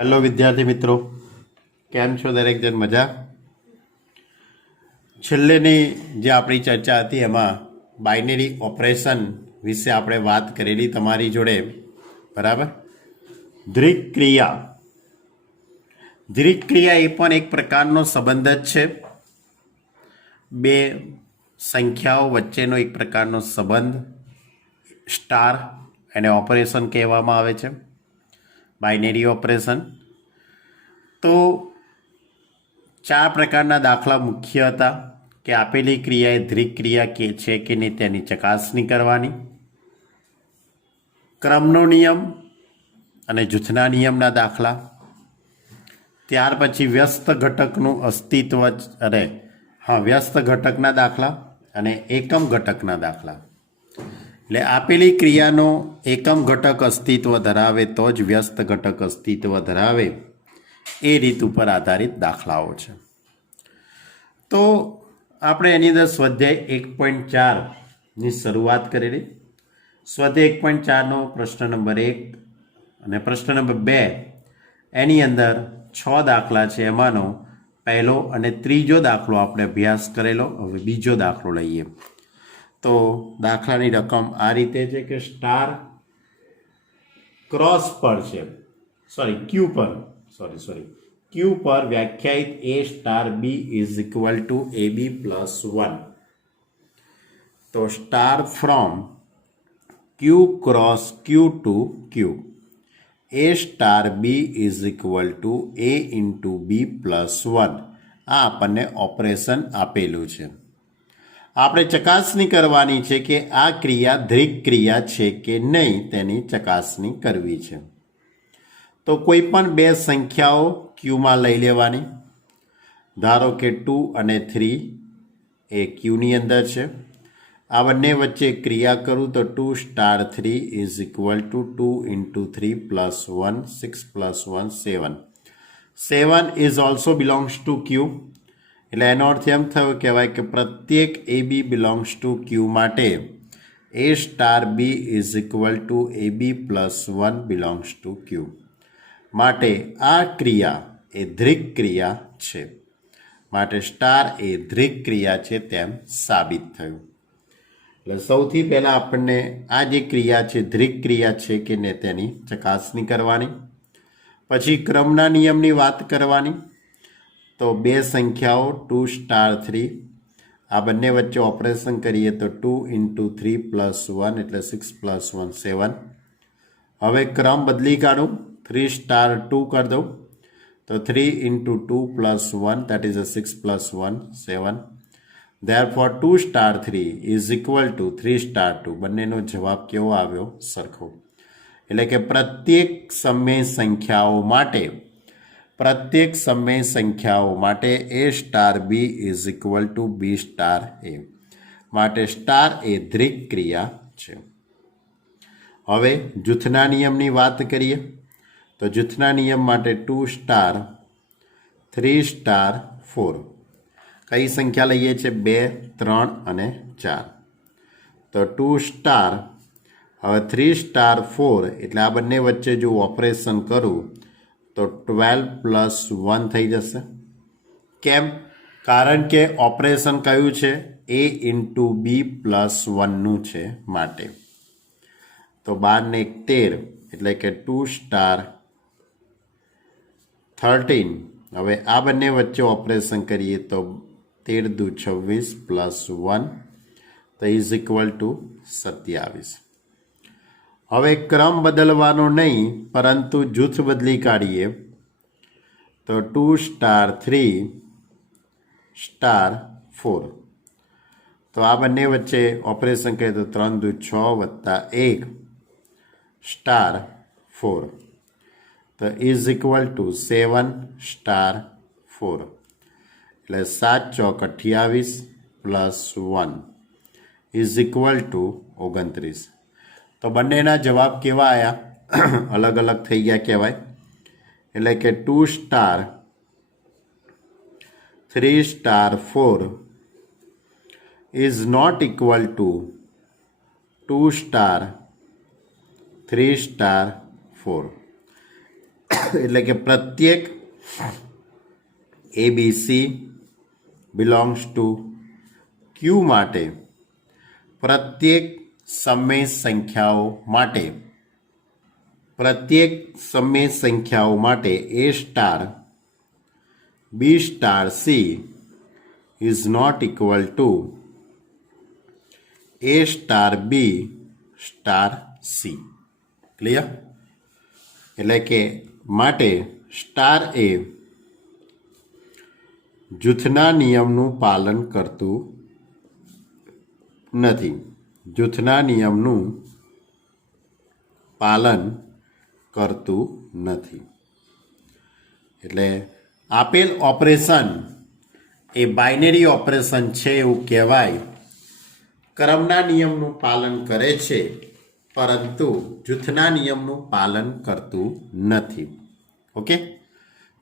Hello વિદ્યાર્થી મિત્રો, કેમ છો દરેક જણ? મજા? છેલ્લેની જે આપણી ચર્ચા હતી એમાં બાઇનરી ઓપરેશન વિશે આપણે વાત કરેલી તમારી જોડે, બરાબર? દ્વિક ક્રિયા એ પણ એક પ્રકારનો સંબંધ જ છે. બે સંખ્યાઓ વચ્ચેનો એક પ્રકારનો સંબંધ, સ્ટાર, એને ઓપરેશન કહેવામાં આવે છે, બાઇનરી ઓપરેશન. તો 4 પ્રકારના દાખલા મુખ્ય હતા કે આપેલી ક્રિયા એ દ્વિક ક્રિયા કે છે કે નહીં તેની ચકાસણી કરવાની, ક્રમનો નિયમ અને જૂથના નિયમના દાખલા, ત્યાર પછી વ્યસ્ત ઘટકનું અસ્તિત્વ વ્યસ્ત ઘટકના દાખલા અને એકમ ઘટકના દાખલા. એટલે આપેલી ક્રિયાનો એકમ ઘટક અસ્તિત્વ ધરાવે તો જ વ્યસ્ત ઘટક અસ્તિત્વ ધરાવે, એ રીત ઉપર આધારિત દાખલાઓ છે. તો આપણે એની અંદર સ્વાધ્યાય 1.4ની શરૂઆત કરેલી. સ્વાધ્યાય 1.4નો પ્રશ્ન નંબર 1 અને પ્રશ્ન નંબર 2, એની અંદર 6 દાખલા છે. એમાંનો પહેલો અને ત્રીજો દાખલો આપણે અભ્યાસ કરેલો. હવે બીજો દાખલો લઈએ. તો દાખલાની રકમ આ રીતે છે કે સ્ટાર ક્રોસ પર છે, ક્યુ પર વ્યાખ્યાયિત A star B is equal to A B plus 1. તો star from Q cross Q to Q, A star B is equal to A into B plus 1. આ આપણને ઓપરેશન આપેલું છે. આપણે ચકાસણી કરવાની છે કે આ ક્રિયા દ્વિક ક્રિયા છે કે નહીં, તેની ચકાસણી કરવી છે. તો કોઈ પણ બે સંખ્યાઓ ક્યુમાં લઈ લેવાની. ધારો કે 2 અને 3 એ ક્યુની અંદર છે. આ બંને વચ્ચે ક્રિયા કરું તો 2 star 3 is equal to 2 into 3 plus 1, 6 plus 1, 7. 7 is also belongs to Q. એટલે એનો અર્થ એમ થયો કહેવાય કે પ્રત્યેક A B belongs to Q માટે A star B is equal to A B plus 1 belongs to Q. માટે આ ક્રિયા એ દ્વિક ક્રિયા છે. માટે સ્ટાર એ દ્વિક ક્રિયા છે તેમ સાબિત થયું. એટલે સૌથી પહેલાં આપણને આ જે ક્રિયા છે દ્વિક ક્રિયા છે કે ને તેની ચકાસણી કરવાની. પછી ક્રમના નિયમની વાત કરવાની. તો બે સંખ્યાઓ 2 સ્ટાર 3, આ બંને વચ્ચે ઓપરેશન કરીએ તો 2 ઇન્ટુ 3 પ્લસ 1 એટલે 6 પ્લસ 1, 7. હવે ક્રમ બદલી કાઢું, 3 સ્ટાર 2 કરી દઉં તો 3 into 2 plus 1 that is a 6 plus 1, 7. Therefore 2 star 3 is equal to 3 star 2. બંનેનો જવાબ કેવો આવ્યો? સરખો. એટલે કે પ્રત્યેક સમય સંખ્યાઓ માટે A star B is equal to B star A. માટે સ્ટાર એ દ્વિક ક્રિયા છે. હવે જૂથના નિયમની વાત કરીએ તો જૂથના નિયમ માટે 2 સ્ટાર 3 સ્ટાર 4. કઈ સંખ્યા લઈએ છીએ? 2, 3 અને 4. તો 2 સ્ટાર, હવે 3 સ્ટાર 4 એટલે આ બંને વચ્ચે જો ઓપરેશન કરું તો 12 પ્લસ 1 થઈ જશે. કેમ? કારણ કે ઓપરેશન કયું છે? એ ઇન્ટુ બી પ્લસ 1નું છે. માટે તો 12 ને 13 એટલે કે 2 સ્ટાર 13. હવે આ બંને વચ્ચે ઓપરેશન કરીએ તો 13 દુ 26 પ્લસ 1 તો ઇઝ ઇક્વલ ટુ 27. હવે ક્રમ બદલવાનો નહીં પરંતુ જૂથ બદલી કાઢીએ તો 2 સ્ટાર 3 સ્ટાર 4. તો આ બંને વચ્ચે ઓપરેશન કરીએ તો 3 દુ 6 વત્તા 1 સ્ટાર 4 તો ઇઝ ઇક્વલ ટુ 7 સ્ટાર 4. એટલે 7 ચોક 28 પ્લસ 1 ઇઝ ઇક્વલ ટુ 29. તો બંનેના જવાબ કેવા આવ્યા? અલગ અલગ થઈ ગયા કહેવાય. એટલે કે 2 star 3 star 4 is not equal to 2 star 3 star 4. એટલે કે પ્રત્યેક ABC બિલોંગ્સ ટુ ક્યુ માટે પ્રત્યેક સમય સંખ્યાઓ માટે A star B star C is not equal to A star B star C. Clear? એટલે કે માટે સ્ટાર એ જૂથના નિયમનું પાલન કરતું નથી. એટલે આપેલ ઓપરેશન એ બાઇનરી ઓપરેશન છે એવું કહેવાય. ક્રમના નિયમનું પાલન કરે છે પરંતુ જૂથના નિયમનું પાલન કરતું નથી. ઓકે,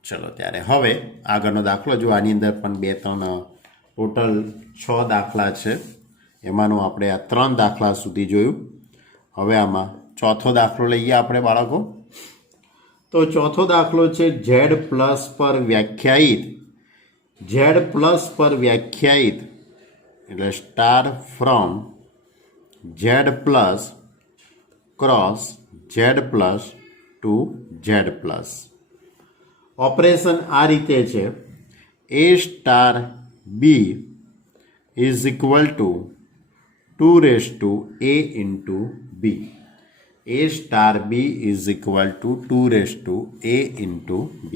ચલો ત્યારે હવે આગળનો દાખલો જો. આની અંદર પણ 2-3 ટોટલ 6 દાખલા છે. એમાંનું આપણે આ 3 દાખલા સુધી જોયું. હવે આમાં ચોથો દાખલો લઈએ આપણે બાળકો. તો ચોથો દાખલો છે Z પ્લસ પર વ્યાખ્યાયિત એટલે star from Z plus cross Z plus to Z plus. Operation આ રીતે છે. A star B is equal to 2 A into B. A star B is equal to 2 A into B.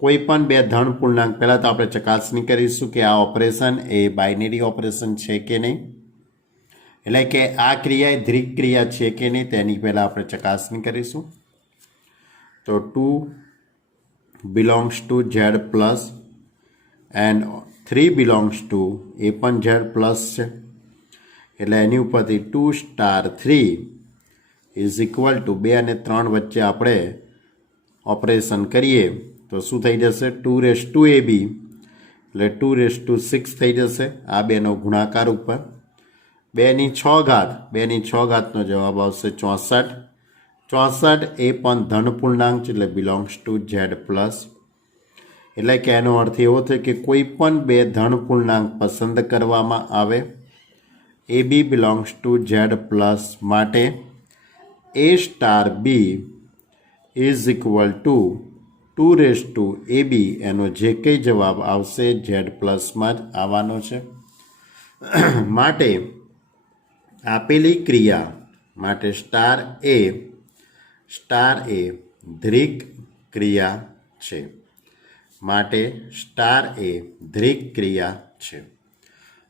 કોઈ પણ બે ધન પૂર્ણાંક, પહેલાં તો આપણે ચકાસણી કરીશું કે આ ઓપરેશન એ બાઇનરી ઓપરેશન છે કે નહીં, એટલે કે આ ક્રિયા એ દ્વિક ક્રિયા છે કે નહીં તેની પહેલાં આપણે ચકાસણી કરીશું. તો 2 belongs to Z plus and 3 belongs to એ પણ Z પ્લસ છે. એટલે એની ઉપરથી 2 સ્ટાર 3 ઇઝ ઇક્વલ ટુ 2 અને 3 વચ્ચે આપણે ઓપરેશન કરીએ તો શું થઈ જશે? 2 AB એટલે 2 થઈ જશે. આ બેનો ગુણાકાર ઉપર 2 ની 6 ઘાત, 2 ની 6 ઘાતનો જવાબ આવશે 64. 64 એ પણ ધન પૂર્ણાંક છે એટલે બિલોંગ્સ ટુ Z પ્લસ. એટલે કે એનો અર્થ એવો થાય કે કોઈ પણ બે ધન પૂર્ણાંક પસંદ કરવામાં આવે. AB belongs to Z plus માટે A star B is equal to 2 AB. એનો જે કંઈ જવાબ આવશે Z પ્લસમાં જ આવવાનો છે. માટે આપેલી ક્રિયા માટે સ્ટાર એ દ્વિક ક્રિયા છે.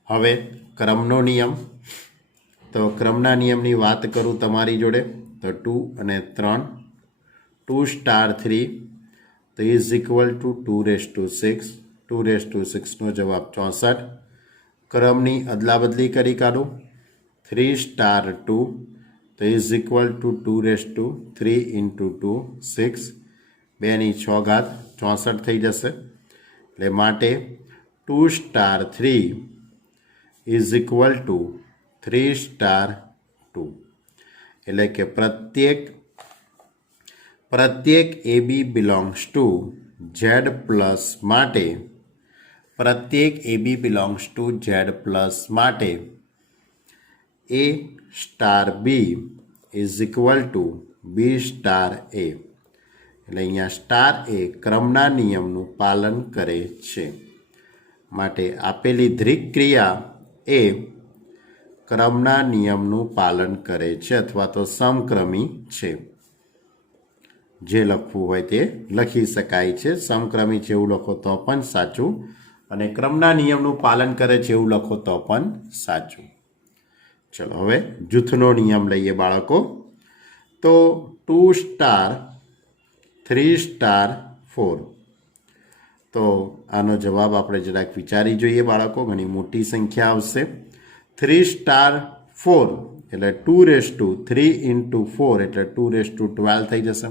હવે ક્રમનો નિયમ. તો ક્રમના નિયમની વાત કરું તમારી જોડે તો 2 અને 3. 2 સ્ટાર 3 તો ઇઝ ઇક્વલ ટુ 2 2/6નો જવાબ 64. ક્રમની અદલાબદલી કરી કાઢું. 3 સ્ટાર 2 તો ઇઝ ઇક્વલ ટુ 2/3 ઇન્ટુ 2 6. 2 ની 6 ઘાત 64 થઈ જશે. એટલે માટે 2 star 3 is equal to 3 star 2. એટલે કે પ્રત્યેક AB belongs to Z plus માટે A star B is equal to B star A. એટલે અહીંયા સ્ટાર એ ક્રમના નિયમનું પાલન કરે છે. માટે આપેલી દ્વિક ક્રિયા એ ક્રમના નિયમનું પાલન કરે છે અથવા તો સમક્રમી છે. જે લખવું હોય તે લખી શકાય છે. સમક્રમી છે એવું લખો તો પણ સાચું, અને ક્રમના નિયમનું પાલન કરે છે એવું લખો તો પણ સાચું. ચલો હવે જૂથનો નિયમ લઈએ બાળકો. તો 2 સ્ટાર 3 સ્ટાર 4. તો આનો જવાબ આપણે જરાક વિચારી જોઈએ બાળકો. ઘણી મોટી સંખ્યા આવશે. 3 સ્ટાર 4 એટલે 2/3 ઇન્ટુ 4 એટલે 2/12 થઈ જશે.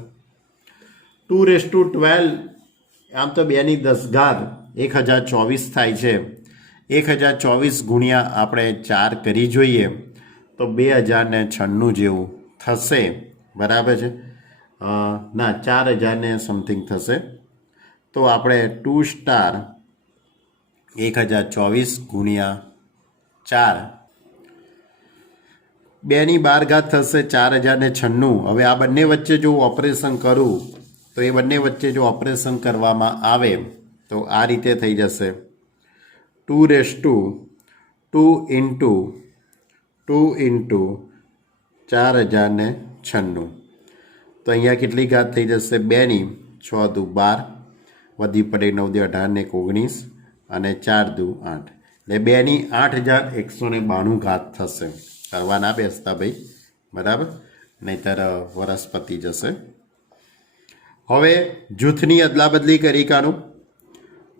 2/12 આમ તો 2 ની 10 ઘાત 1024 થાય છે. 1024 ગુણ્યા આપણે 4 કરી જોઈએ તો 2096 જેવું થશે. બરાબર છે. ના 4000 ને સમથિંગ થશે. તો આપણે 2 સ્ટાર 1024 ગુણ્યા 4 2 ની 12 ઘાત થશે 4096. હવે આ બંને વચ્ચે જો ઓપરેશન કરું તો એ બંને વચ્ચે જો ઓપરેશન કરવામાં આવે તો આ રીતે થઈ જશે 2 ઇન્ટુ 4096. તો અહીંયા કેટલી ઘાત થઈ જશે 2 ની 6 દુ 12 વધી પડે 9 દુ 18 ને 19 અને 4 દુ 8 એટલે 2 ની 8192 ઘાત થશે. કરવા ના બેસતા ભાઈ, બરાબર, નહીતર વરસ પતી જશે. હવે જૂથની અદલા બદલી કરી કાઢું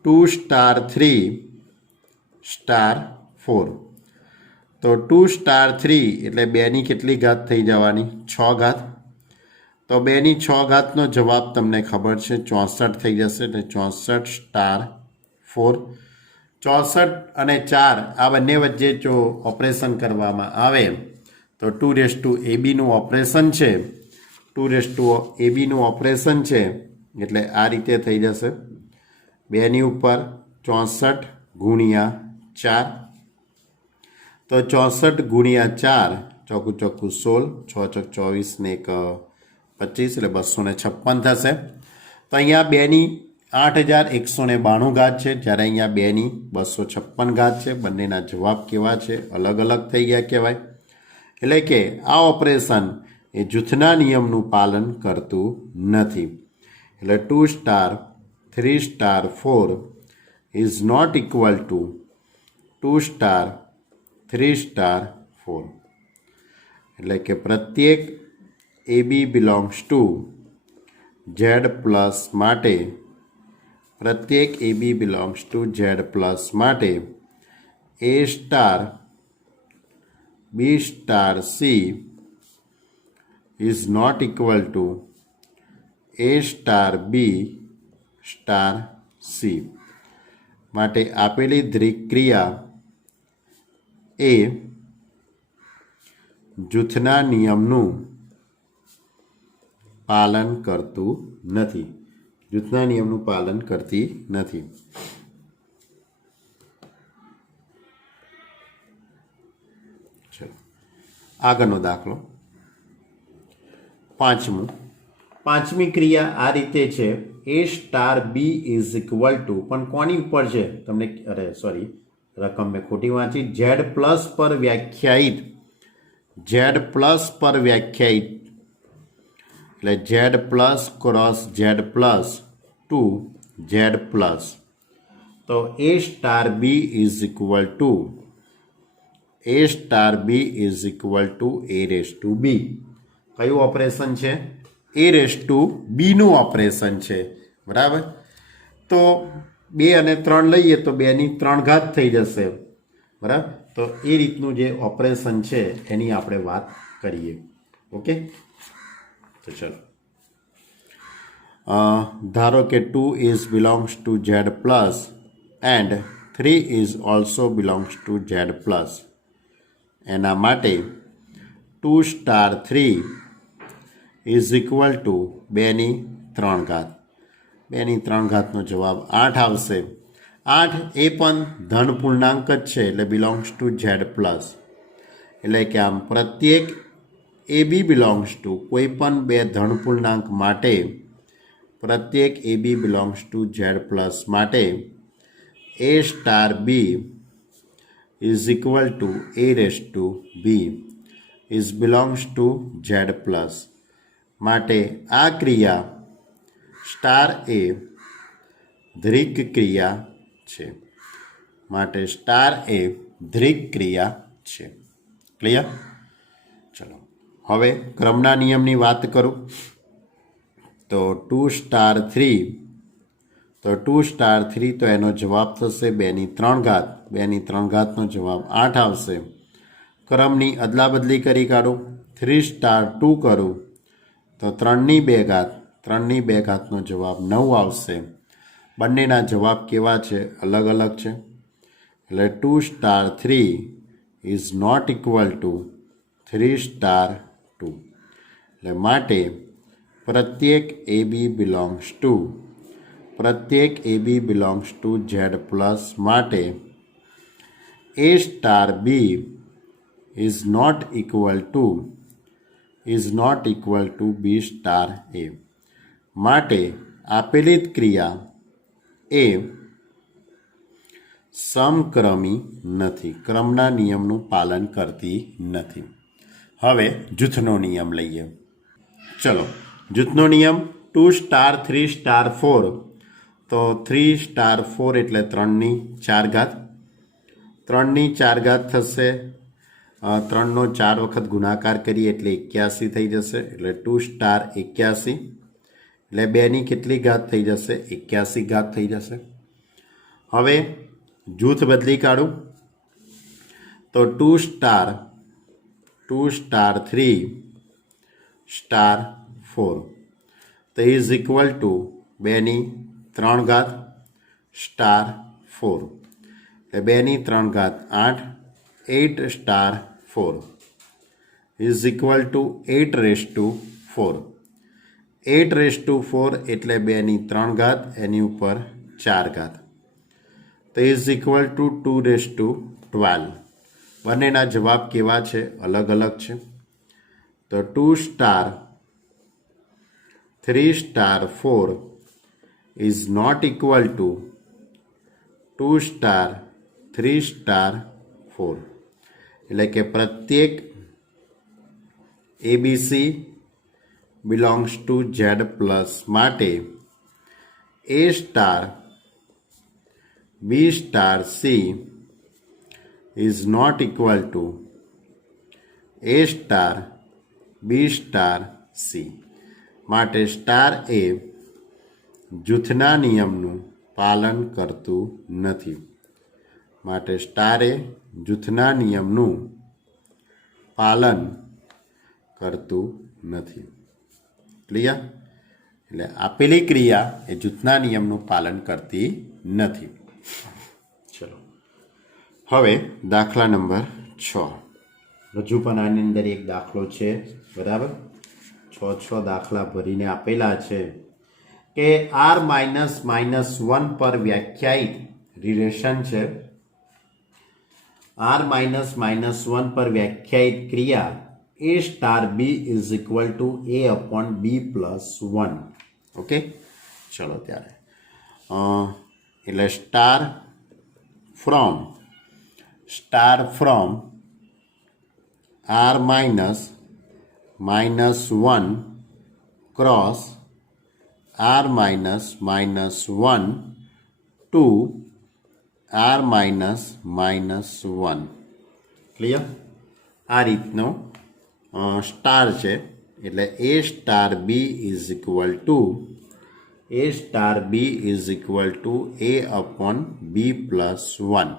2 સ્ટાર 3 સ્ટાર 4. તો 2 સ્ટાર 3 એટલે 2 ની કેટલી ઘાત થઈ જવાની 6 ઘાત. તો 2 ની 6 ઘાતનો જવાબ તમને ખબર છે 64 થઈ જશે. એટલે 64 સ્ટાર 4. 64 અને 4 આ બંને વચ્ચે જો ઓપરેશન કરવામાં આવે તો 2 નું ઓપરેશન છે 2 નું ઓપરેશન છે એટલે આ રીતે થઈ જશે 2 ની ઉપર 64 ગુણ્યા 4. તો 64 ગુણ્યા 4 ચોકું ચોકું 16 6 ચોક 24 ને 25 એટલે 256 થશે. તો અહીંયા 2 ની 8192 ઘાત છે, જ્યારે અહીંયા 2 ની 256 ઘાત છે. બંનેના જવાબ કેવા છે? અલગ અલગ થઈ ગયા કહેવાય. એટલે કે આ ઓપરેશન એ જૂથના નિયમનું પાલન કરતું નથી. એટલે 2 star 3 star 4 is not equal to 2 star 3 star 4. એટલે કે પ્રત્યેક AB belongs to Z plus માટે પ્રત્યેક AB belongs to Z plus માટે A star B star C is not equal to A star B star C. માટે આપેલી દ્વિક ક્રિયા એ જૂથના નિયમનું પાલન કરતું નથી. જૂથના નિયમનું પાલન કરતી નથી. ચલો આગળનો દાખલો 5મી ક્રિયા આ રીતે છે A star B is equal two, પણ કોની ઉપર છે તમને, રકમ મેં ખોટી વાંચી. Z પ્લસ પર વ્યાખ્યાયિત એટલે Z plus cross Z plus to Z plus. તો A star B is equal to A star B is equal to A raise to B. કયું ઓપરેશન છે? A રેસ ટુ B નું operation છે, બરાબર. તો 2 અને 3 લઈએ તો 2 ની 3 ઘાત થઈ જશે, બરાબર. તો એ રીતનું જે ઓપરેશન છે એની આપણે વાત કરીએ. ઓકે, તો ચલો ધારો કે 2 is belongs to Z plus and 3 is also belongs to Z plus. એના માટે 2 સ્ટાર 3 ઇઝ ઇક્વલ ટુ 2 ની 3 ઘાત. 2 ની 3 ઘાતનો જવાબ 8 આવશે. 8 એ પણ ધન પૂર્ણાંક જ છે એટલે બિલોંગ્સ ટુ Z પ્લસ. એટલે કે આમ પ્રત્યેક AB બિલોંગ્સ ટુ કોઈ પણ 2 ધન પૂર્ણાંક માટે પ્રત્યેક AB belongs to Z plus માટે A star B is equal to A raise to B is belongs to Z plus. માટે આ ક્રિયા સ્ટાર એ દ્વિક ક્રિયા છે. માટે સ્ટાર એ દ્વિક ક્રિયા છે. ક્લિયર? ચલો હવે ક્રમના નિયમની વાત કરું તો 2 સ્ટાર 3 તો એનો જવાબ થશે 2 ની 3 ઘાત. 2 ની 3 ઘાતનો જવાબ 8 આવશે. ક્રમની અદલા બદલી કરી કાઢું. 3 સ્ટાર 2 કરું તો 3 ની 2 ઘાત. 3 ની 2 ઘાતનો જવાબ 9 આવશે. બંનેના જવાબ કેવા છે? અલગ અલગ છે. એટલે 2 star 3 is not equal to 3 star 2. એટલે માટે प्रत्येक A B belongs to Z plus माटे A star B is not equal to B star A माटे आपेली क्रिया ए समक्रमी नहीं, क्रमना नियमનું પાલન કરતી નથી। હવે જૂથનો નિયમ લઈએ। ચલો જૂથનો નિયમ 2 સ્ટાર 3 સ્ટાર 4, તો 3 સ્ટાર 4 એટલે 3ની 4 ઘાત, 3ની 4 ઘાત થશે, 3નો 4 વખત ગુણાકાર કરીએ એટલે 81 થઈ જશે, એટલે 2 સ્ટાર 81, એટલે 2ની કેટલી ઘાત થઈ જશે? 81 ઘાત થઈ જશે। હવે જૂથ બદલી કાઢું તો 2 સ્ટાર 3 સ્ટાર 4 તો ઇઝ ઇક્વલ ટુ 2ની 3 ઘાત સ્ટાર 4 એટલે 2ની 3 ઘાત 8, 8 star 4 is equal two 8 raise to 4, 8 raise to 4 એટલે 2ની 3 ઘાત એની ઉપર 4 ઘાત તો is equal to 2 raise to 12। બંનેના જવાબ કેવા છે? અલગ અલગ છે। તો 2 star 3 star 4 is not equal to 2 star 3 star 4, એટલે કે પ્રત્યેક A B C belongs to Z plus માટે A star B star C is not equal to A star B star C માટે સ્ટાર એ જૂથના નિયમનું પાલન કરતું નથી, માટે સ્ટાર એ જૂથના નિયમનું પાલન કરતું નથી। ક્લિયર? એટલે આપેલી ક્રિયા એ જૂથના નિયમનું પાલન કરતી નથી। ચલો હવે દાખલા નંબર 6 હજુ પણ આની અંદર એક દાખલો છે, બરાબર? 6 દાખલા ભરીને આપેલા છે કે r-1 પર વ્યાખ્યાયિત રિલેશન છે, r-1 પર વ્યાખ્યાયિત ક્રિયા a star b is equal to a upon b plus 1। Okay, ચલો ત્યારે એટલે star from r-1 cross r-1 to r-1। Clear? આ રીતનો સ્ટાર છે, એટલે a star b is equal to a upon b plus 1,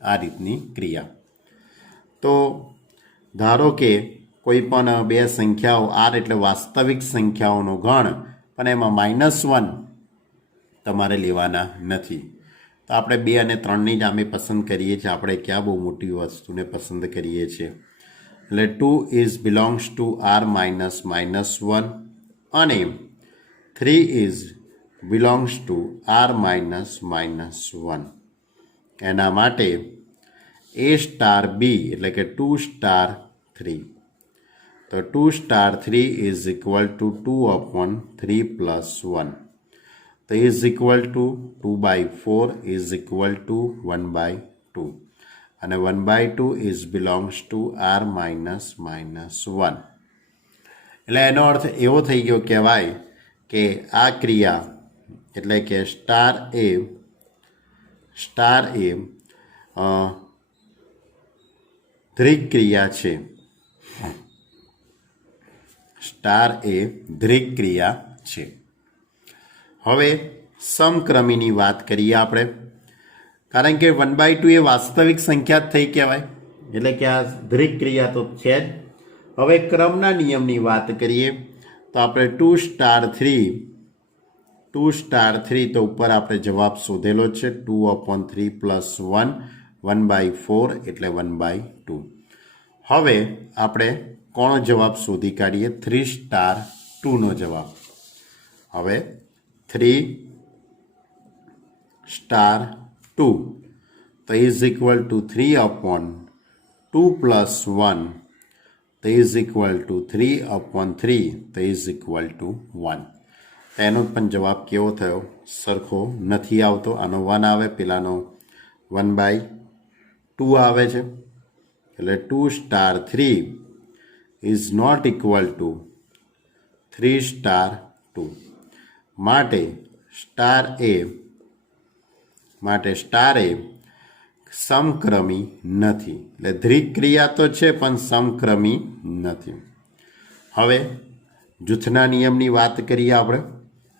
આ રીતની ક્રિયા। તો ધારો કે કોઈ પણ બે સંખ્યાઓ, આર એટલે વાસ્તવિક સંખ્યાઓનો ગણ, પણ એમાં -1 તમારે લેવાના નથી, તો આપણે 2 અને 3ની જ આમે પસંદ કરીએ છીએ। આપણે ક્યાં બહુ મોટી વસ્તુને પસંદ કરીએ છીએ, એટલે 2 ઇઝ બિલોંગ્સ ટુ r-1 અને 3 ઇઝ બિલોંગ્સ ટુ r-1। એના માટે a સ્ટાર બી એટલે કે 2 સ્ટાર 3, તો 2 star 3 is equal to 2 upon 3 plus 1, તો is equal two 2/4 is equal two 1/2 અને 1/2 ઇઝ બિલોંગ્સ ટુ r-1। એટલે એનો અર્થ એવો થઈ ગયો કહેવાય કે આ ક્રિયા એટલે કે સ્ટાર એ દ્વિક ક્રિયા છે, સ્ટાર એ દ્વિક ક્રિયા છે। હવે સમક્રમીની વાત કરીએ આપણે, કારણ કે 1/2 એ વાસ્તવિક સંખ્યા જ થઈ કહેવાય, એટલે કે આ દ્વિક ક્રિયા તો છે જ। હવે ક્રમના નિયમની વાત કરીએ તો આપણે 2 સ્ટાર 3 તો ઉપર આપણે જવાબ શોધેલો છે, 2/3 પ્લસ 1, 1/4 એટલે 1/2। હવે આપણે કોનો જવાબ શોધી કાઢીએ? 3 સ્ટાર 2નો જવાબ। હવે 3 સ્ટાર 2 તો is equal to 3 upon 2 plus 1 તો ઇઝ ઇક્વલ ટુ 3 અપોન 3 તો ઇઝ ઇક્વલ ટુ 1. એનો પણ જવાબ કેવો થયો? સરખો નથી આવતો. આનો 1 આવે, પેલાનો 1/2 આવે છે. એટલે 2 star 3 is not equal to 3 star 2. માટે સ્ટાર એ સમક્રમી નથી. એટલે દ્વિક્રિયા તો છે પણ સમક્રમી નથી. હવે જૂથના નિયમની વાત કરીએ આપણે.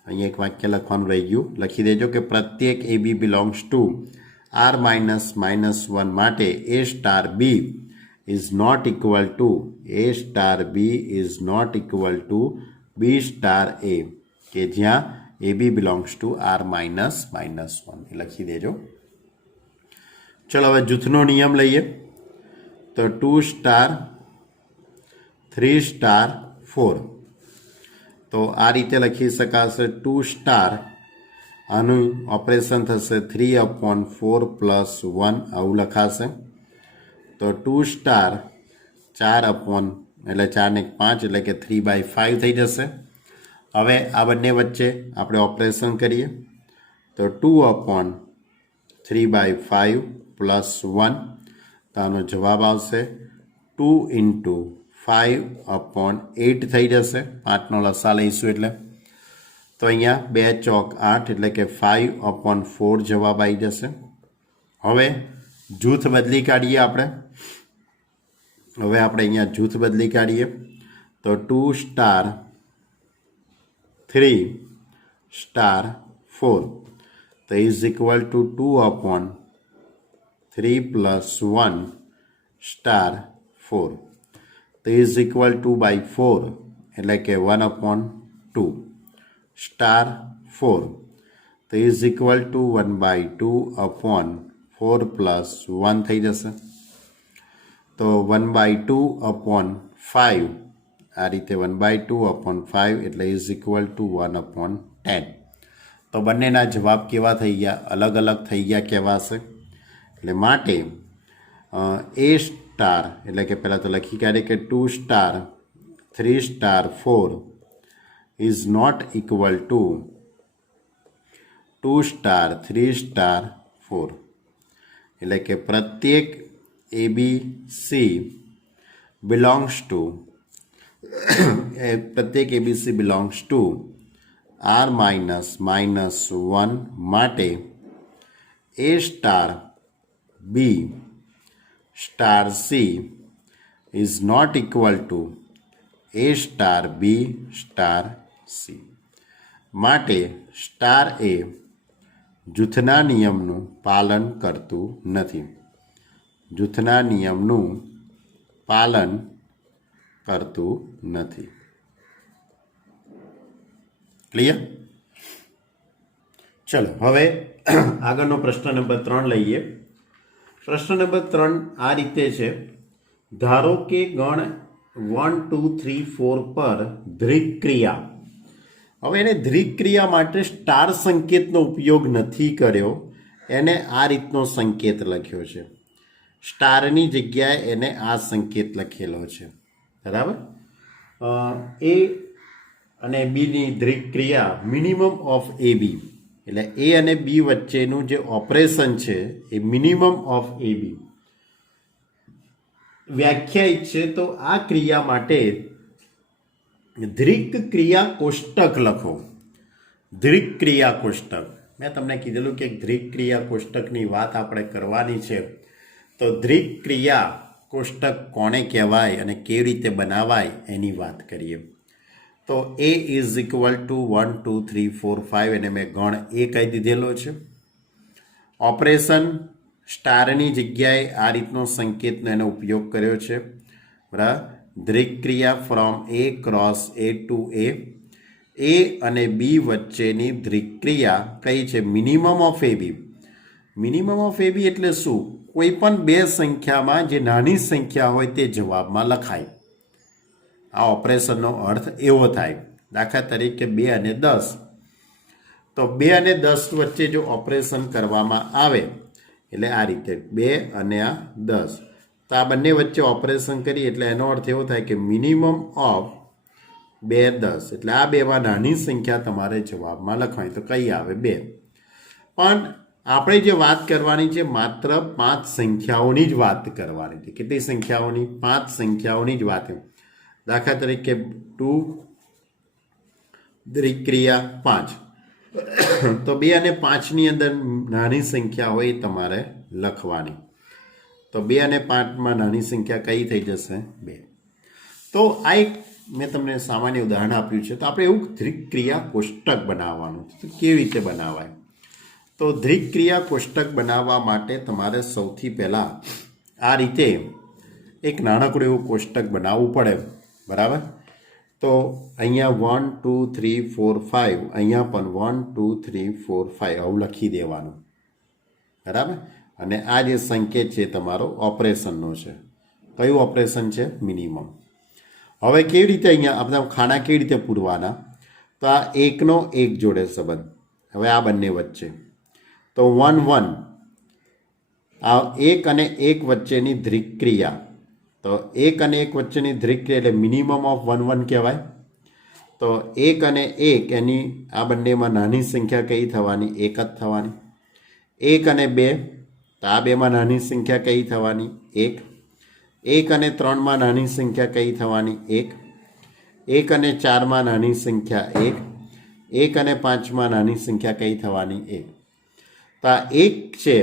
અહીંયા એક વાક્ય લખવાનું રહી ગયું, લખી દેજો કે પ્રત્યેક A B belongs to R -1 માટે A star B is not equal to A star B is not equal to B star A, કે જ્યાં A B belongs to R -1 એ લખી દેજો. ચલો હવે જૂથનો નિયમ લઈએ. તો 2 સ્ટાર 3 સ્ટાર 4, તો આ રીતે લખી શકાશે. 2 સ્ટાર આનું ઓપરેશન થશે 3/4 પ્લસ 1, આવું લખાશે. તો 2 સ્ટાર 4 એટલે 4 ને 5 એટલે કે 3/5 થઈ જશે. હવે આ બંને વચ્ચે આપણે ઓપરેશન કરીએ તો 2/3/5 પ્લસ 1, તો આનો જવાબ આવશે 2 × 5/8 થઈ જશે. 5નો લસા લઈશું એટલે તો અહીંયા 2 ચોક 8 એટલે કે 5/4 જવાબ આવી જશે. હવે જૂથ બદલી કાઢીએ આપણે. અહીંયા જૂથ બદલી કાઢીએ તો 2 સ્ટાર 3 સ્ટાર 4 તો is equal two 2/3 plus 1 star 4 તો ઇઝ ઇક્વલ ટુ બાય 4 એટલે કે 1/2 સ્ટાર 4 તો ઇઝ ઇક્વલ ટુ 1/2/4 પ્લસ 1 થઈ જશે. તો 1/2/5 આ રીતે 1/2/5 એટલે ઇઝ ઇક્વલ ટુ 1/10. તો બંનેના જવાબ કેવા થઈ ગયા? અલગ અલગ થઈ ગયા કહેવાશે. એટલે માટે એ સ્ટાર એટલે કે પહેલાં તો લખી કાઢીએ કે 2 star 3 star 4 is not equal to 2 star 3 star 4, એટલે કે પ્રત્યેક ABC બિલોંગ્સ ટુ R -1 માટે A star B star C is not equal to A star B star C. માટે સ્ટાર એ જૂથના નિયમનું પાલન કરતું નથી. જૂથના નિયમનું પાલન કરતું નથી. ક્લિયર? ચલો હવે આગળનો પ્રશ્ન નંબર 3 લઈએ. પ્રશ્ન નંબર 3 આ રીતે છે. ધારો કે ગણ 1 2 3 4 પર દ્વિક્રિયા. હવે એને દ્વિક્રિયા માટે સ્ટાર સંકેતનો ઉપયોગ નથી કર્યો, એને આ રીતનો સંકેત લખ્યો છે. સ્ટારની જગ્યાએ એને આ સંકેત લખેલો છે. બરાબર? એ અને બીની દ્વિક્રિયા મિનિમમ ઓફ એ બી, એટલે એ અને બી વચ્ચેનું જે ઓપરેશન છે એ મિનિમમ ઓફ એ બી વ્યાખ્યાયિત છે. તો આ ક્રિયા માટે દ્વિક ક્રિયા કોષ્ટક લખો. દ્વિક ક્રિયા કોષ્ટક મેં તમને કીધેલું કે દ્વિક ક્રિયા કોષ્ટકની વાત આપણે કરવાની છે. તો દ્વિક ક્રિયા કોષ્ટક કોને કહેવાય અને કેવી રીતે બનાવાય એની વાત કરીએ. તો એ ઇઝ ઇક્વલ ટુ 1 2 3 4 5 એને મેં ગણ એ કહી દીધેલો છે. ઓપરેશન સ્ટારની જગ્યાએ આ રીતનો સંકેતનો એનો ઉપયોગ કર્યો છે. બરાબર? દ્વિક્રિયા from A cross A to A. A અને બી વચ્ચેની દ્વિક્રિયા કઈ છે? Minimum of A B. Minimum of A B એટલે શું? કોઈ પણ બે સંખ્યામાં જે નાની સંખ્યા હોય તે જવાબમાં લખાય. આ ઓપરેશનનો અર્થ એવો થાય. દાખલા તરીકે 2 અને 10, તો 2 અને 10 વચ્ચે જો ઓપરેશન કરવામાં આવે એટલે આ રીતે 2 અને આ 10, તો આ બંને વચ્ચે ઓપરેશન કરીએ એટલે એનો અર્થ એવો થાય કે મિનિમમ ઓફ 2 10, એટલે આ બેમાં નાની સંખ્યા તમારે જવાબમાં લખવાની, તો કઈ આવે 2. પણ આપણે જે વાત કરવાની છે માત્ર 5 સંખ્યાઓની જ વાત કરવાની છે. કેટલી સંખ્યાઓની? 5 સંખ્યાઓની જ વાત. દાખલા તરીકે 2 દ્વિક્રિયા 5, તો 2 અને 5ની અંદર નાની સંખ્યા હોય એ તમારે લખવાની. તો 2 અને 5માં નાની સંખ્યા કઈ થઈ જશે? 2. તો આ એક મેં તમને સામાન્ય ઉદાહરણ આપ્યું છે. તો આપણે એવું દ્વિક્રિયા કોષ્ટક બનાવવાનું છે. તો કેવી રીતે બનાવાય? તો દ્વિક્રિયા કોષ્ટક બનાવવા માટે તમારે સૌથી પહેલાં આ રીતે એક નાનકડું એવું કોષ્ટક બનાવવું પડે, બરાબર? તો અહીંયા 1 2 3 4 5, અહીંયા પણ 1 2 3 4 5 આવું લખી દેવાનું, બરાબર? અને આ જે સંકેત છે તમારો ઓપરેશનનો છે. કયું ઓપરેશન છે? મિનિમમ. હવે કેવી રીતે અહીંયા આપણે ખાના કેવી રીતે પૂરવાના? તો આ એકનો એક જોડે સંબંધ, હવે આ બંને વચ્ચે તો 1 1, આ 1 અને 1 વચ્ચેની દ્વિક્રિયા, તો 1 અને 1 વચ્ચેની દ્વિક્રિયા એટલે મિનિમમ ઓફ 1 1 કહેવાય. તો 1 અને 1 એની આ બંનેમાં નાની સંખ્યા કઈ થવાની? 1 જ થવાની. 1 અને 2, તો આ બેમાં નાની સંખ્યા કઈ થવાની? 1. 1 અને 3માં નાની સંખ્યા કઈ થવાની? 1. 1 અને 4માં નાની સંખ્યા 1. 1 અને 5માં નાની સંખ્યા કઈ થવાની? 1. તો આ 1 છે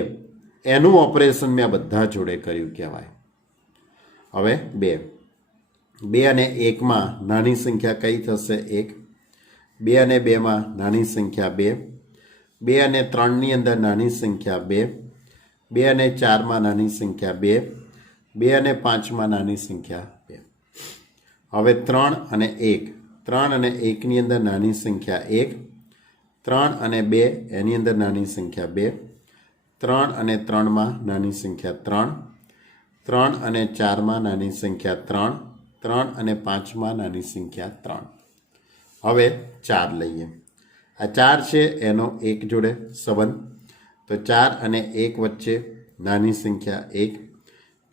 એનું ઓપરેશન મેં બધા જોડે કર્યું કહેવાય. હવે 2. 2 અને 1માં નાની સંખ્યા કઈ થશે? 1. 2 અને 2માં નાની સંખ્યા 2. 2 અને 3ની અંદર નાની સંખ્યા 2. 2 અને 4માં નાની સંખ્યા 2. 2 અને 5માં નાની સંખ્યા 2. હવે 3 અને 1. 3 અને 1ની અંદર નાની સંખ્યા 1. 3 અને 2 એની અંદર નાની સંખ્યા 2. 3 અને 3માં નાની સંખ્યા 3. 3 અને 4માં નાની સંખ્યા 3. 3 અને 5માં નાની સંખ્યા 3. હવે 4 લઈએ. આ 4 છે એનો 1 જોડે સંબંધ, તો 4 અને 1 વચ્ચે નાની સંખ્યા 1.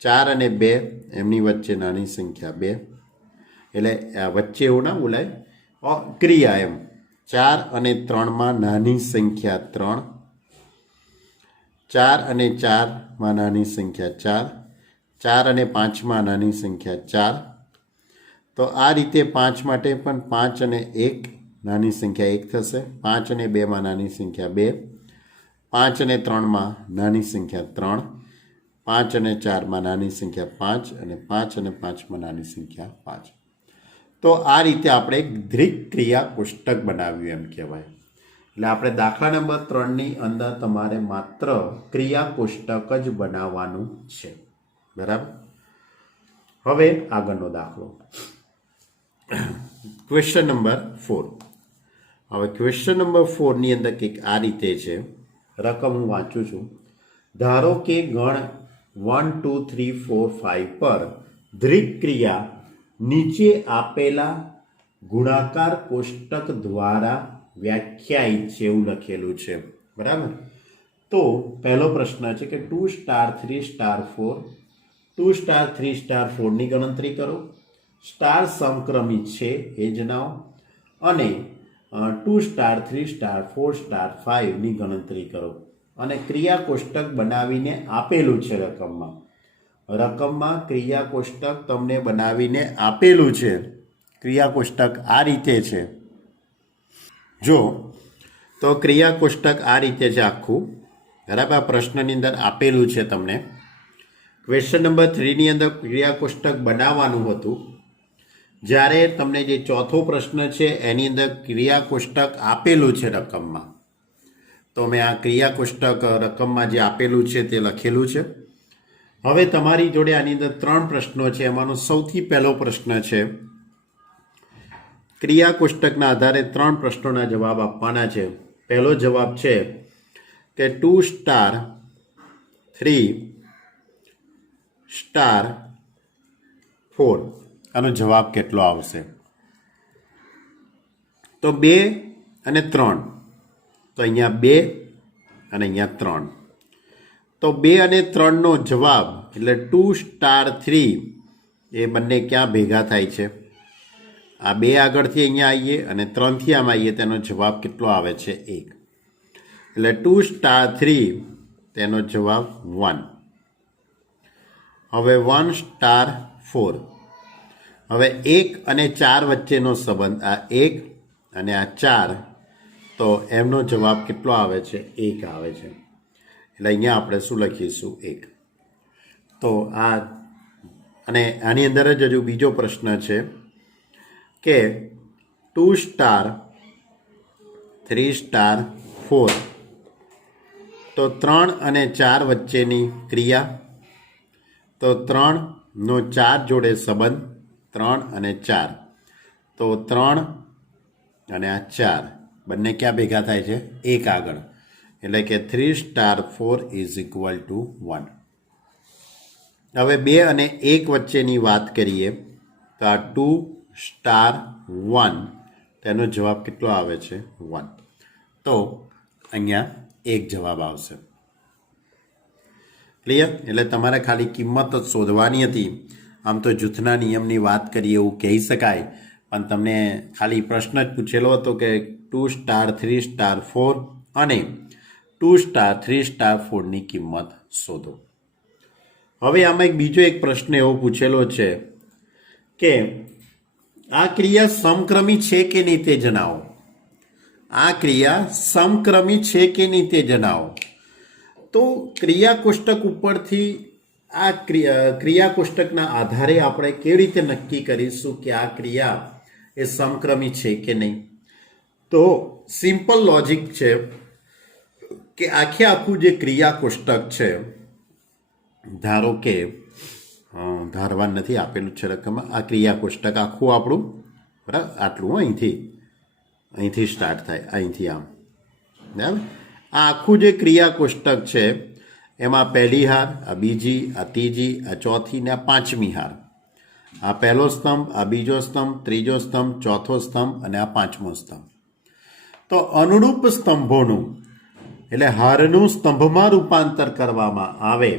4 અને 2 એમની વચ્ચે નાની સંખ્યા 2. એટલે વચ્ચે એવું ના બોલાય, ક્રિયા એમ. 4 અને 3માં નાની સંખ્યા 3. 4 અને 4માં નાની સંખ્યા 4. 4 અને 5માં નાની સંખ્યા 4. તો આ રીતે 5 માટે પણ 5 અને 1 નાની સંખ્યા 1 થશે. 5 અને 2માં નાની સંખ્યા 2. 5 અને 3માં નાની સંખ્યા 3. 5 અને 4માં નાની સંખ્યા 5 અને 5 અને 5માં નાની સંખ્યા 5. તો આ રીતે આપણે એક દ્વિક્રિયા કોષ્ટક બનાવ્યું એમ કહેવાય. એટલે આપણે દાખલા નંબર 3ની અંદર તમારે માત્ર ક્રિયા કોષ્ટક જ બનાવવાનું છે, બરાબર? હવે આગળનો દાખલો, ક્વેશ્ચન નંબર 4. હવે ક્વેશ્ચન નંબર 4ની અંદર કંઈક આ રીતે છે. રકમ હું વાંચું છું. ધારો કે ગણ 1 2 3 4 5 પર દ્વિક્રિયા નીચે આપેલા ગુણાકાર કોષ્ટક દ્વારા વ્યાખ્યાયિત છે એવું લખેલું છે, બરાબર? તો પહેલો પ્રશ્ન છે કે 2 સ્ટાર 3 સ્ટાર 4, 2 સ્ટાર 3 સ્ટાર 4ની ગણતરી કરો. સ્ટાર સમક્રમિત છે એ જણાવો, અને 2 સ્ટાર 3 સ્ટાર 4 સ્ટાર 5ની ગણતરી કરો. અને ક્રિયા કોષ્ટક બનાવીને આપેલું છે રકમમાં ક્રિયા કોષ્ટક તમને બનાવીને આપેલું છે. ક્રિયા કોષ્ટક આ રીતે છે. જો તો ક્રિયા કોષ્ટક આ રીતે છે આખું, બરાબર? પ્રશ્નની અંદર આપેલું છે તમને. ક્વેશ્ચન નંબર 3ની અંદર ક્રિયા કોષ્ટક બનાવવાનું હતું. જ્યારે તમને જે ચોથો પ્રશ્ન છે એની અંદર ક્રિયા કોષ્ટક આપેલું છે રકમમાં, તો મેં આ ક્રિયા કોષ્ટક રકમમાં જે આપેલું છે તે લખેલું છે. હવે તમારી જોડે આની અંદર 3 પ્રશ્નો છે. એમાંનો સૌથી પહેલો પ્રશ્ન છે, ક્રિયા કોષ્ટકના આધારે 3 પ્રશ્નોના જવાબ આપવાના છે. પહેલો જવાબ છે કે 2 સ્ટાર 3 સ્ટાર 4, આનો જવાબ કેટલો આવશે? તો 2 અને 3, તો અહીંયા 2 અને અહીંયા 3. તો 2 અને 3નો જવાબ એટલે 2 સ્ટાર 3 એ બંને ક્યાં ભેગા થાય છે? આ 2 આગળથી અહીંયા આવીએ અને 3થી આમ આવીએ, તેનો જવાબ કેટલો આવે છે? 1. એટલે 2 સ્ટાર 3 તેનો જવાબ 1. હવે 1 સ્ટાર 4. હવે 1 અને 4 વચ્ચેનો સંબંધ આ 1 અને આ 4, તો એમનો જવાબ કેટલો આવે છે? 1 આવે છે. એટલે અહીંયા આપણે શું લખીશું? 1. તો આ અને આની અંદર જ હજુ બીજો પ્રશ્ન છે કે 2 સ્ટાર 3 સ્ટાર 4, તો 3 અને 4 વચ્ચેની ક્રિયા, તો 3નો 4 જોડે સંબંધ, 3 અને 4, તો 3 અને આ 4 બંને ક્યાં ભેગા થાય છે? 1 આગળ. એટલે કે 3 સ્ટાર 4 ઇઝ ઇક્વલ ટુ 1. હવે 2 અને 1 વચ્ચેની વાત કરીએ તો આ 2 સ્ટાર 1 તેનો જવાબ કેટલો આવે છે? 1. તો અહીંયા 1 જવાબ આવશે. ક્લિયર? એટલે તમારે ખાલી કિંમત જ શોધવાની હતી. આમ તો જૂથના નિયમની વાત કરીએ એવું કહી શકાય, પણ તમને ખાલી પ્રશ્ન જ પૂછેલો હતો કે 2 સ્ટાર 3 સ્ટાર 4 અને 2 સ્ટાર 3 સ્ટાર 4ની કિંમત શોધો. હવે આમાં બીજો એક પ્રશ્ન એવો પૂછેલો છે કે આ ક્રિયા સમક્રમી છે કે નહીં તે જણાવો. આ ક્રિયા સમક્રમી છે કે નહીં તે જણાવો. તો ક્રિયા કોષ્ટક ઉપરથી આ ક્રિયા કોષ્ટકના આધારે આપણે કેવી રીતે નક્કી કરીશું કે આ ક્રિયા એ સમક્રમી છે કે નહીં? તો સિમ્પલ લોજિક છે કે આખું જે ક્રિયા કોષ્ટક છે, ધારો કે ધારવા નથી આપેલું છે રકમમાં, આ ક્રિયા કોષ્ટક આખું આપણું, બરાબર, આટલું અહીંથી સ્ટાર્ટ થાય, અહીંથી આમ, બરાબર. આ આખું જે ક્રિયા કોષ્ટક છે એમાં પહેલી હાર, આ બીજી, આ ત્રીજી, આ ચોથી ને આ પાંચમી હાર, આ પહેલો સ્તંભ, આ બીજો સ્તંભ, ત્રીજો સ્તંભ, ચોથો સ્તંભ અને આ પાંચમો સ્તંભ. તો અનુરૂપ સ્તંભોનું એટલે હારનું સ્તંભમાં રૂપાંતર કરવામાં આવે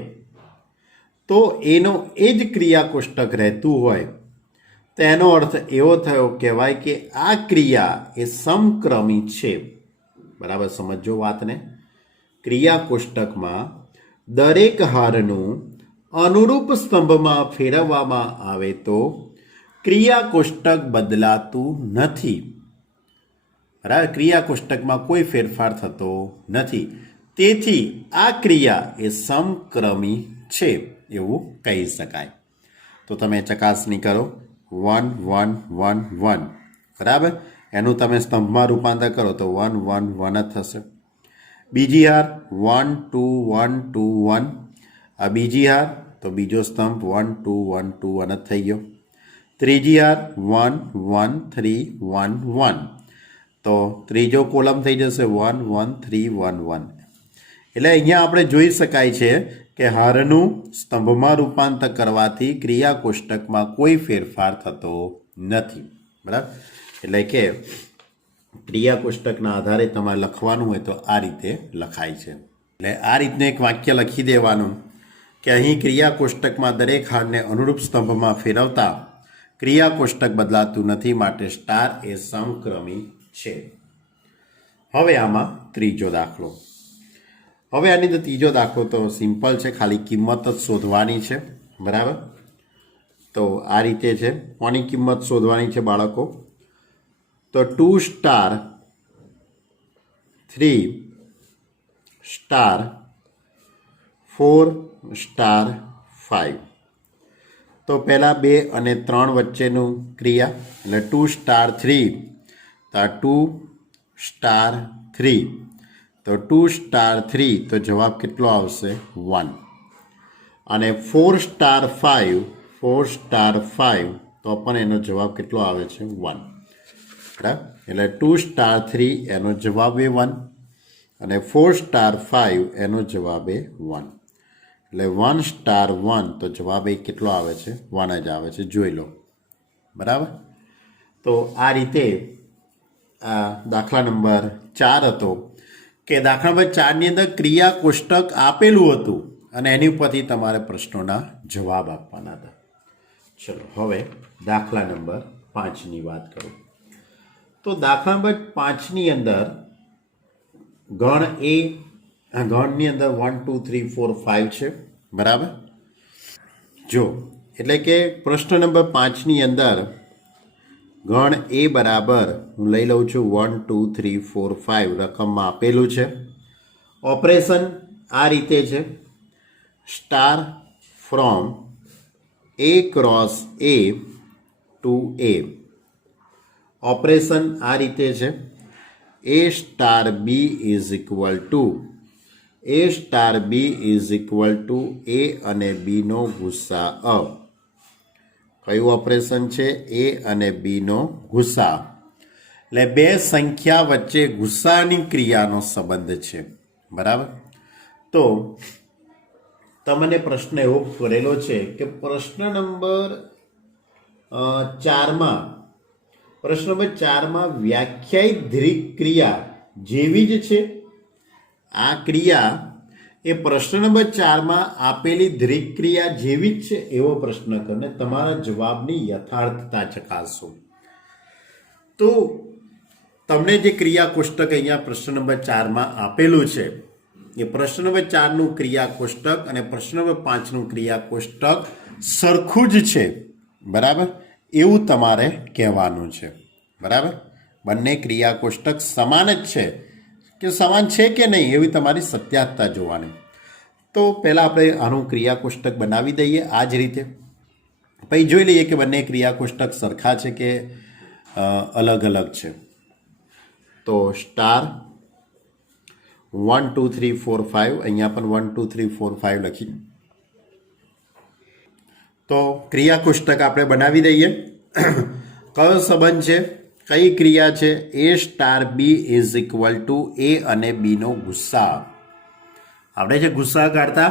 તો એનો એ જ ક્રિયા કોષ્ટક રહેતું હોય, તો એનો અર્થ એવો થયો કહેવાય કે આ ક્રિયા એ સમક્રમી છે. બરાબર સમજો વાતને. ક્રિયા કોષ્ટકમાં દરેક હારનું અનુરૂપ સ્તંભમાં ફેરવવામાં આવે તો ક્રિયા કોષ્ટક બદલાતું નથી. બરાબર, ક્રિયા કોષ્ટકમાં કોઈ ફેરફાર થતો નથી. તેથી આ ક્રિયા એ સમક્રમી છે એવું કહી શકાય. તો તમે ચકાસણી કરો. 1 1 1 1, બરાબર. એનું તમે સ્તંભમાં રૂપાંતર કરો તો 1 1 1 જ થશે. બીજી હાર 1 2 1 2 1, આ બીજી હાર તો બીજો સ્તંભ 1 2 1 2 1 જ થઈ ગયો. ત્રીજી હાર 1 1 3 1 1, તો ત્રીજો કોલમ થઈ જશે 1 1 3 1 1. એટલે અહીંયા આપણે જોઈ શકાય છે કે હારનું સ્તંભમાં રૂપાંતર કરવાથી ક્રિયા કોષ્ટકમાં કોઈ ફેરફાર થતો નથી. બરાબર, એટલે કે ક્રિયા કોષ્ટકના આધારે તમારે લખવાનું હોય તો આ રીતે લખાય છે. એટલે આ રીતનું એક વાક્ય લખી દેવાનું કે અહીં ક્રિયા કોષ્ટકમાં દરેક હારને અનુરૂપ સ્તંભમાં ફેરવતા ક્રિયા કોષ્ટક બદલાતું નથી, માટે સ્ટાર એ સમક્રમી છે. હવે આમાં ત્રીજો દાખલો. હવે આની અંદર ત્રીજો દાખલો તો સિમ્પલ છે, ખાલી કિંમત જ શોધવાની છે. બરાબર, તો આ રીતે છે. કોની કિંમત શોધવાની છે બાળકો? તો 2 સ્ટાર 3 સ્ટાર 4 સ્ટાર 5. તો પહેલાં 2 અને 3 વચ્ચેનું ક્રિયા એટલે 2 સ્ટાર 3, તો 2 સ્ટાર 3, તો 2 સ્ટાર 3 તો જવાબ કેટલો આવશે? 1. અને 4 સ્ટાર 5, 4 સ્ટાર 5 તો પણ એનો જવાબ કેટલો આવે છે? 1. બરાબર, એટલે 2 સ્ટાર 3 એનો જવાબ એ 1 અને 4 સ્ટાર 5 એનો જવાબ એ 1. એટલે 1 સ્ટાર 1 તો જવાબ એ કેટલો આવે છે? 1 જ આવે છે. જોઈ લો. બરાબર, તો આ રીતે દાખલા નંબર 4 હતો કે દાખલા નંબર 4ની અંદર ક્રિયા કોષ્ટક આપેલું હતું અને એની ઉપરથી તમારે પ્રશ્નોના જવાબ આપવાના હતા. ચલો હવે દાખલા નંબર 5ની વાત કરું તો દાખલા નંબર 5ની અંદર ગણ એ ગણની અંદર 1 2 3 4 5 છે, બરાબર. જો એટલે કે પ્રશ્ન નંબર 5ની અંદર ગણ એ બરાબર હું લઈ લઉં છું 1 2 3 4 5 રકમમાં આપેલું છે. ઓપરેશન આ રીતે છે, star from A cross A to A. Operation આ રીતે છે, A star B is equal to A star B is equal to A અને બીનો ગુસાઅ. કયું ઓપરેશન છે? એ અને બીનો ગુસા. એટલે બે સંખ્યા વચ્ચે ગુસાની ક્રિયાનો સંબંધ છે, બરાબર. તો તમને પ્રશ્ન એવો કરેલો છે કે પ્રશ્ન નંબર 4માં વ્યાખ્યાયિત દ્રિક ક્રિયા જેવી જ છે. આ ક્રિયા એ પ્રશ્ન નંબર 4માં આપેલી દ્રિક ક્રિયા જેવી જ છે એવો પ્રશ્ન કરીને તમારા જવાબની યથાર્થતા ચકાસો. તો તમને જે ક્રિયા કોષ્ટક અહીંયા પ્રશ્ન નંબર 4માં આપેલું છે એ પ્રશ્ન નંબર 4નું ક્રિયા કોષ્ટક અને પ્રશ્ન નંબર 5નું ક્રિયા કોષ્ટક સરખું જ છે, બરાબર, એવું તમારે કહેવાનું છે, બરાબર. બંને ક્રિયા કોષ્ટક સમાન જ છે કે સમાન છે કે નહીં એવી તમારી સત્યાસતા જોવાની. તો પહેલાં આપણે આનું ક્રિયા કોષ્ટક બનાવી દઈએ આ જ રીતે, પછી જોઈ લઈએ કે બંને ક્રિયા કોષ્ટક સરખા છે કે અલગ અલગ છે. તો સ્ટાર 1 2 3 4 5 અહીંયા પણ 1 2 3 4 5 લખી. તો ક્રિયા કોષ્ટક આપણે બનાવી દઈએ. કયો સંબંધ છે? કઈ ક્રિયા છે? A star B is equal to A અને બીનો ગુસ્સા. આપણે જે ગુસ્સા કાઢતા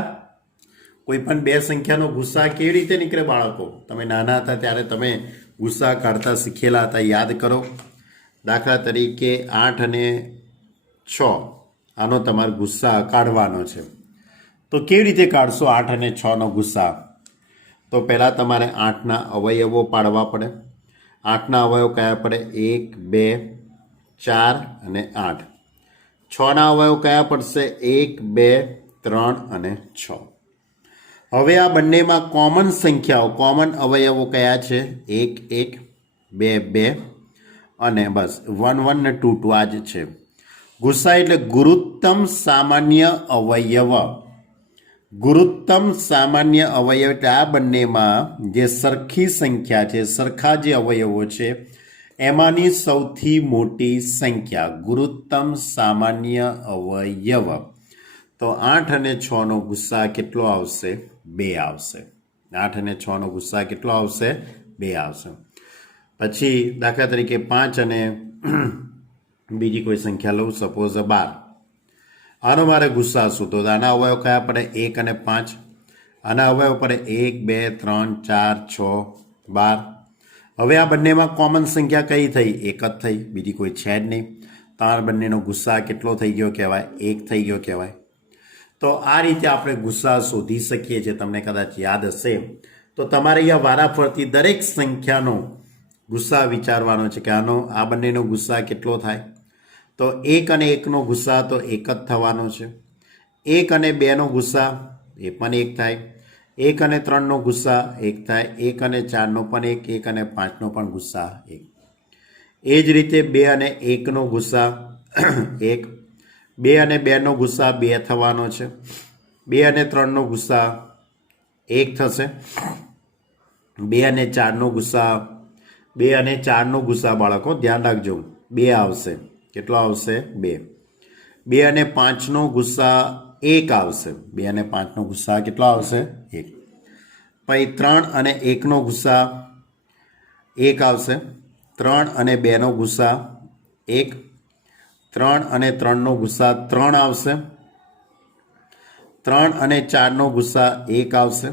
કોઈ પણ બે સંખ્યાનો ગુસ્સા કેવી રીતે નીકળે બાળકો? તમે નાના હતા ત્યારે તમે ગુસ્સા કાઢતા શીખેલા હતા, યાદ કરો. દાખલા તરીકે 8 અને 6 આનો તમારે ગુસ્સા કાઢવાનો છે. તો કેવી રીતે કાઢશો 8 અને 6નો ગુસ્સા? તો પહેલાં તમારે 8ના અવયવો પાડવા પડે. 8ના અવયવ કયા પડે? 1 2 4 અને 8. 6ના અવયવ કયા પડશે? 1 2 3 અને 6. હવે આ બંનેમાં કોમન સંખ્યાઓ, કોમન અવયવો કયા છે? 1 1 2 2 અને બસ 1 1 ને 2 2 આ જ છે. ગુસ્સા એટલે ગુરુત્તમ સામાન્ય અવયવ. ગુરુત્તમ સામાન્ય અવયવ એટલે આ બંનેમાં જે સરખી સંખ્યા છે, સરખા જે અવયવો છે એમાંની સૌથી મોટી સંખ્યા ગુરુત્તમ સામાન્ય અવયવ. તો 8 અને 6નો ગુસ્સા કેટલો આવશે? 2 આવશે. 8 અને 6નો ગુસ્સા કેટલો આવશે? 2 આવશે. પછી દાખલા તરીકે 5 અને બીજી કોઈ સંખ્યા લઉં, સપોઝ 12. આનો મારે ગુસ્સા શું? તો આના અવયવ કયા પડે? 1 અને 5. આના અવયવ પડે 1 2 3 4 6 12. હવે આ બંનેમાં કોમન સંખ્યા કઈ થઈ? 1 જ થઈ, બીજી કોઈ છે જ નહીં. તો આ બંનેનો ગુસ્સા કેટલો થઈ ગયો કહેવાય? 1 થઈ ગયો કહેવાય. તો આ રીતે આપણે ગુસ્સા શોધી શકીએ છીએ. તમને કદાચ યાદ હશે તો તમારે અહીંયા વારાફરતી દરેક સંખ્યાનો ગુસ્સા વિચારવાનો છે કે આ બંનેનો ગુસ્સા કેટલો થાય? તો 1 અને 1નો ગુસ્સા તો 1 જ થવાનો છે. 1 અને 2નો ગુસ્સા એ પણ 1 થાય. 1 અને 3નો ગુસ્સા 1 થાય. 1 અને 4નો પણ 1, 1 અને 5નો પણ ગુસ્સા 1. એ જ રીતે 2 અને 1નો ગુસ્સા 1. 2 અને 2નો ગુસ્સા 2 થવાનો છે. 2 અને 3નો ગુસ્સા 1 થશે. 2 અને 4નો ગુસ્સા 2 અને 4નો ગુસ્સા બાળકો ધ્યાન રાખજો 2 આવશે. કેટલો આવશે? 2. 2 અને 5નો ગુસ્સા 1 આવશે. 2 અને 5નો ગુસ્સા કેટલો આવશે? 1. પછી 3 અને 1નો ગુસ્સા 1 આવશે. 3 અને 2નો ગુસ્સા 1. 3 અને 3નો ગુસ્સા 3 આવશે. 3 અને 4નો ગુસ્સા 1 આવશે.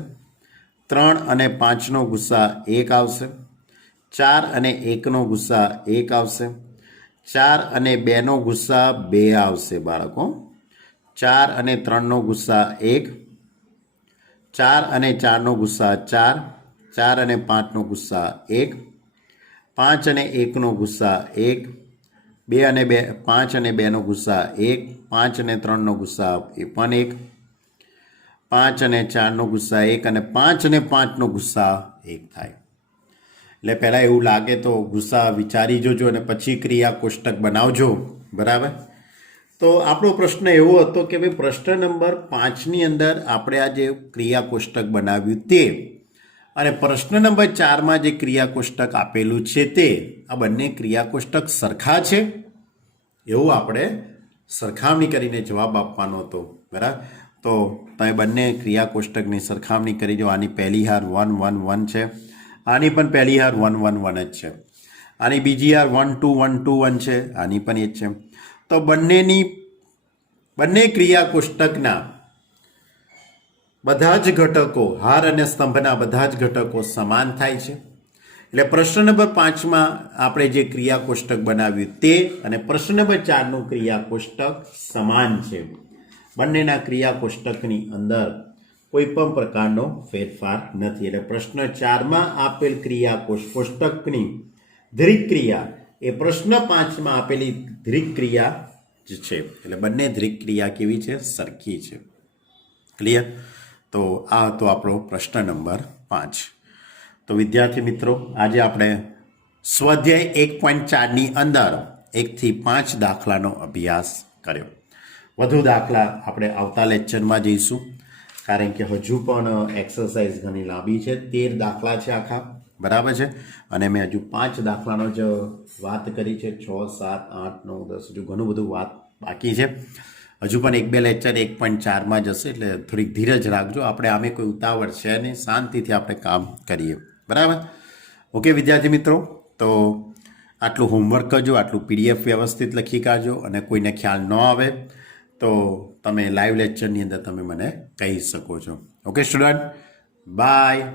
3 અને 5નો ગુસ્સા 1 આવશે. 4 અને 1નો ગુસ્સા 1 આવશે. 4 અને 2નો ગુસ્સા 2 આવશે બાળકો. 4 અને 3નો ગુસ્સા 1, 4 અને 4નો ગુસ્સા 4, 4 અને 5નો ગુસ્સા 1, 5 અને 1નો ગુસ્સા 1, 2 અને 2, 5 અને 2નો ગુસ્સા 1, 5 અને 3નો ગુસ્સા એ પણ 1, 5 અને 4નો ગુસ્સા 1 અને 5 અને 5નો ગુસ્સા 1 થાય. એટલે પહેલાં એવું લાગે તો ગુસ્સા વિચારી જોજો અને પછી ક્રિયા કોષ્ટક બનાવજો. બરાબર. તો આપણો પ્રશ્ન એવો હતો કે ભાઈ પ્રશ્ન નંબર 5ની અંદર આપણે આ જે ક્રિયા કોષ્ટક બનાવ્યું તે અને પ્રશ્ન નંબર 4માં જે ક્રિયા કોષ્ટક આપેલું છે તે આ બંને ક્રિયા કોષ્ટક સરખા છે એવું આપણે સરખામણી કરીને જવાબ આપવાનો હતો. બરાબર. તો તમે બંને ક્રિયા કોષ્ટકની સરખામણી કરી જો. આની પહેલી હાર 1 1 1 છે, આની પણ પહેલી હાર 1 1 1 જ છે, આની બીજી હાર 1 2 1 2 1 છે, આની પણ એ જ છે. તો બંને ક્રિયા કોષ્ટકના બધા જ ઘટકો, હાર અને સ્તંભના બધા જ ઘટકો સમાન થાય છે. એટલે પ્રશ્ન નંબર 5માં આપણે જે ક્રિયા કોષ્ટક બનાવ્યું તે અને પ્રશ્ન નંબર 4નું ક્રિયા કોષ્ટક સમાન છે. બંનેના ક્રિયા કોષ્ટકની અંદર કોઈ પણ પ્રકારનો ફેરફાર નથી. એટલે પ્રશ્ન 4માં આપેલ ક્રિયા કોષ્ટકની ધ્રિક ક્રિયા એ પ્રશ્ન 5માં આપેલી ધ્રિક ક્રિયા જ છે. એટલે બંને ધ્રિક ક્રિયા કેવી છે? સરખી છે. ક્લિયર? તો આ હતો આપણો પ્રશ્ન નંબર 5. તો વિદ્યાર્થી મિત્રો, આજે આપણે સ્વાધ્યાય 1.4ની અંદર 1 થી 5 દાખલાનો અભ્યાસ કર્યો. વધુ દાખલા આપણે આવતા લેક્ચરમાં જઈશું, કારણ કે હજુ પણ એક્સરસાઇઝ ઘણી લાંબી છે. 13 દાખલા છે આખા. બરાબર છે. અને મેં હજુ 5 દાખલાનો જ વાત કરી છે. 6 7 8 9 10 હજુ ઘણું બધું વાત બાકી છે. હજુ પણ 1-2 લેક્ચર 1.4માં જશે. એટલે થોડીક ધીરજ રાખજો. આપણે આમે કોઈ ઉતાવળ છે નહીં, શાંતિથી આપણે કામ કરીએ. બરાબર. ઓકે વિદ્યાર્થી મિત્રો, તો આટલું હોમવર્ક કરજો, આટલું PDF વ્યવસ્થિત લખી કાઢજો અને કોઈને ખ્યાલ ન આવે તો તમે લાઈવ લેક્ચરની અંદર તમે મને કહી શકો છો. Okay student, by.